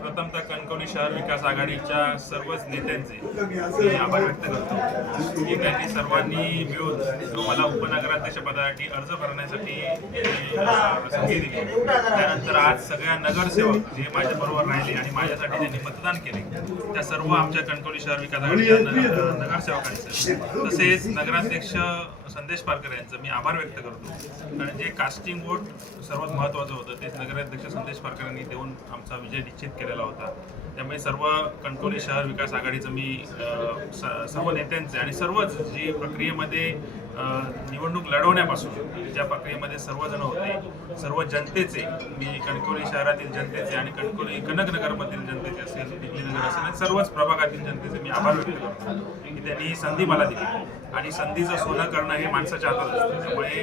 प्रथमतः कणकवली शहर विकास आघाडीच्या सर्वच नेत्यांचे मी आभार व्यक्त करतो की त्यांनी सर्वांनी मिळून मला उपनगराध्यक्ष पदासाठी अर्ज करण्यासाठी संधी दिली। त्यानंतर आज सगळ्या नगरसेवक जे माझ्याबरोबर राहिले आणि माझ्यासाठी त्यांनी मतदान केले त्या सर्व आमच्या कणकवली शहर विकास आघाडीच्या नगरसेवकांचे तसेच नगराध्यक्ष संदेश पारकर यांचं मी आभार व्यक्त करतो। कारण जे कास्टिंग वोट सर्वात महत्त्वाचं होतं तेच नगराध्यक्ष संदेश पारकर यांनी देऊन आमचा विजय निश्चित केलेला होता। त्यामुळे सर्व कणकवली शहर विकास आघाडीचं मी सर्व नेत्यांचे आणि सर्वच जी प्रक्रियेमध्ये निवडणूक लढवण्यापासून ज्या प्रक्रियेमध्ये सर्वजण होते सर्व जनतेचे मी कणकवली शहरातील जनतेचे आणि कणकवली कनकनगरमधील जनतेचे असेल दिल्लीनगर असेल सर्वच प्रभागातील जनतेचे मी आभार व्यक्त करतो की त्यांनी ही संधी मला दिली आणि संधीचं सोनं करणं हे माणसाच्या हातात असतं। त्यामुळे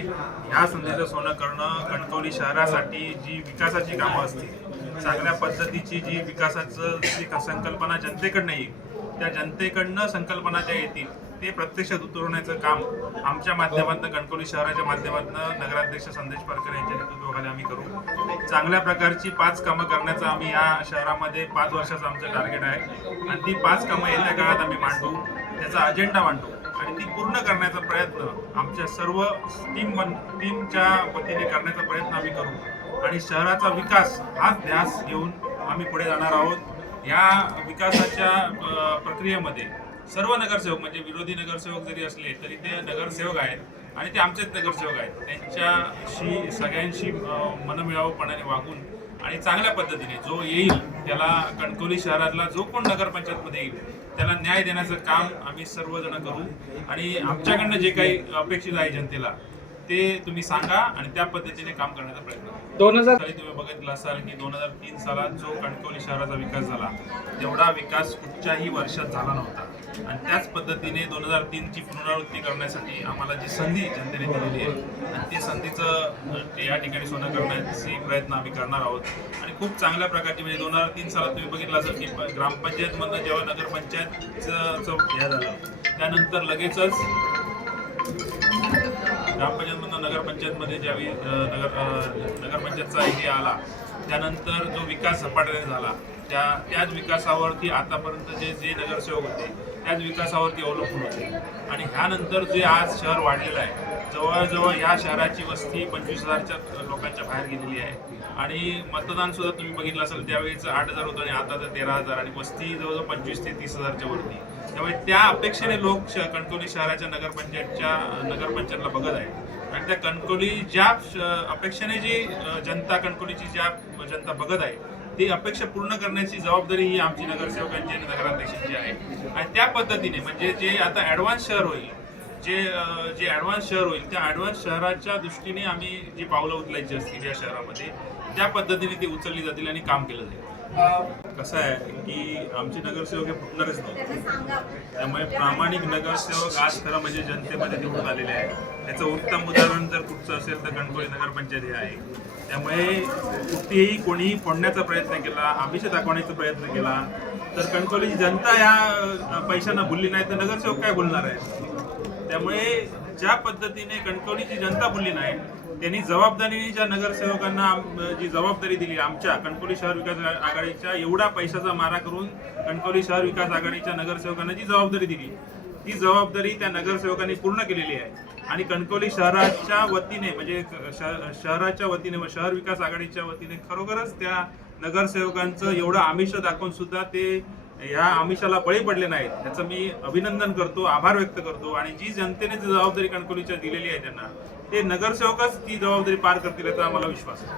ह्या संधीचं सोनं करणं कणकवली शहरासाठी जी विकासाची कामं असतील चांगल्या पद्धतीची जी विकासाचं जी संकल्पना जनतेकडनं येईल त्या जनतेकडनं संकल्पना ज्या येतील ते प्रत्यक्षात उतरवण्याचं काम आमच्या माध्यमातून कणकवली शहराच्या माध्यमातून नगराध्यक्ष संदेश पारकर यांच्या नेतृत्वाखाली आम्ही करू। चांगल्या प्रकारची 5 कामं करण्याचं आम्ही या शहरामध्ये 5 वर्षाचं आमचं टार्गेट आहे आणि ती 5 कामं येत्या काळात आम्ही मांडू, त्याचा अजेंडा मांडू आणि ती पूर्ण करण्याचा प्रयत्न आमच्या सर्व टीमच्या वतीने करण्याचा प्रयत्न आम्ही करू आणि शहराचा विकास हाच ध्यास घेऊन आम्ही पुढे जाणार आहोत। या विकासाच्या प्रक्रियेमध्ये सर्व नगरसेवक म्हणजे विरोधी नगरसेवक जरी असले तरी ते नगरसेवक आहेत आणि ते आमचेच नगरसेवक आहेत। त्यांच्याशी सगळ्यांशी मनमिळावूपणाने वागून आणि चांगल्या पद्धतीने जो येईल त्याला कणकवली शहरातला जो कोण नगरपंचायतमध्ये येईल त्याला न्याय देण्याचं काम आम्ही सर्वजण करू आणि आमच्याकडनं जे काही अपेक्षित आहे जनतेला ते तुम्ही सांगा आणि त्या पद्धतीने काम करण्याचा प्रयत्न करू। 2000 साली तुम्ही बघितलं असाल की 2003 सालात जो कणकवली शहराचा विकास झाला तेवढा विकास कुठच्याही वर्षात झाला नव्हता आणि त्याच पद्धतीने 2003 ची पुनरावृत्ती करण्यासाठी आम्हाला जी संधी जनतेने दिलेली आहे आणि ती संधीचं या ठिकाणी सोनं करण्याचे प्रयत्न आम्ही करणार आहोत आणि खूप चांगल्या प्रकारची म्हणजे 2003 सालात तुम्ही बघितलं असेल की ग्रामपंचायतमधनं जेव्हा नगरपंचायतचं हे झालं त्यानंतर लगेचच ग्रामपंचायतमधून नगरपंचायतमध्ये ज्यावेळी नगरपंचायतचा हे आला त्यानंतर जो विकास झपाट्याने झाला त्याच विकासावरती आतापर्यंत जे नगरसेवक होते त्याच विकासावरती अवलंबून होते आणि ह्यानंतर जे आज शहर वाढलेलं आहे जवळजवळ या शहराची वस्ती 25,000च्या लोकांच्या बाहेर गेलेली आहे आणि मतदान सुद्धा तुम्ही बघितलं असेल त्यावेळीच 8,000 होतं आणि आता तर 13,000 आणि वस्ती जवळजवळ 25,000 ते 30,000च्या वरती। त्यामुळे त्या अपेक्षेने लोक कणकवली शहराच्या नगरपंचायतला बघत आहेत आणि त्या कणकवली ज्या अपेक्षेने जी जनता कणकवलीची ज्या जनता बघत आहे ती अपेक्षा पूर्ण करण्याची जबाबदारी ही आमची नगरसेवकांची आणि नगराध्यक्षांची आहे आणि त्या पद्धतीने म्हणजे जे आता ॲडव्हान्स शहर होईल जे ॲडव्हान्स शहर होईल त्या ॲडव्हान्स शहराच्या दृष्टीने आम्ही जी पावलं उचलायची असतील या शहरामध्ये त्या पद्धतीने ती उचलली जातील आणि काम केलं जाईल। कसं आहे की आमचे नगरसेवक हे फुटणारच नव्हते त्यामुळे प्रामाणिक नगरसेवक आज खरं म्हणजे जनतेमध्ये निवडून आलेले आहे। त्याचं उत्तम उदाहरण जर कुठचं असेल तर कणकवली नगरपंचायत हे आहे। त्यामुळे कोणीही फोडण्याचा प्रयत्न केला आमिष दाखवण्याचा प्रयत्न केला तर कणकवलीची जनता या पैशांना भुलली नाही तर नगरसेवक काय बोलणार आहे। त्यामुळे ज्या पद्धतीने कणकवलीची जनता बोलली नाही त्यांनी जबाबदारीने ज्या नगरसेवकांना जी जबाबदारी दिली आमच्या कणकवली शहर विकास आघाडीच्या एवढा पैशाचा मारा करून कणकवली शहर विकास आघाडीच्या नगरसेवकांना जी जबाबदारी दिली ती जबाबदारी त्या नगरसेवकांनी पूर्ण केलेली आहे आणि कणकवली शहराच्या वतीने म्हणजे शहराच्या वतीने व शहर विकास आघाडीच्या वतीने खरोखरच त्या नगरसेवकांचं एवढं आमिष दाखवून सुद्धा ते या आमिषाला बळी पडले नाहीत त्याचं मी अभिनंदन करतो, आभार व्यक्त करतो आणि जी जनतेने जी जबाबदारी कणकवलीच्या दिलेली आहे त्यांना ते नगरसेवकच ती जबाबदारी पार करतील याचा आम्हाला विश्वास आहे।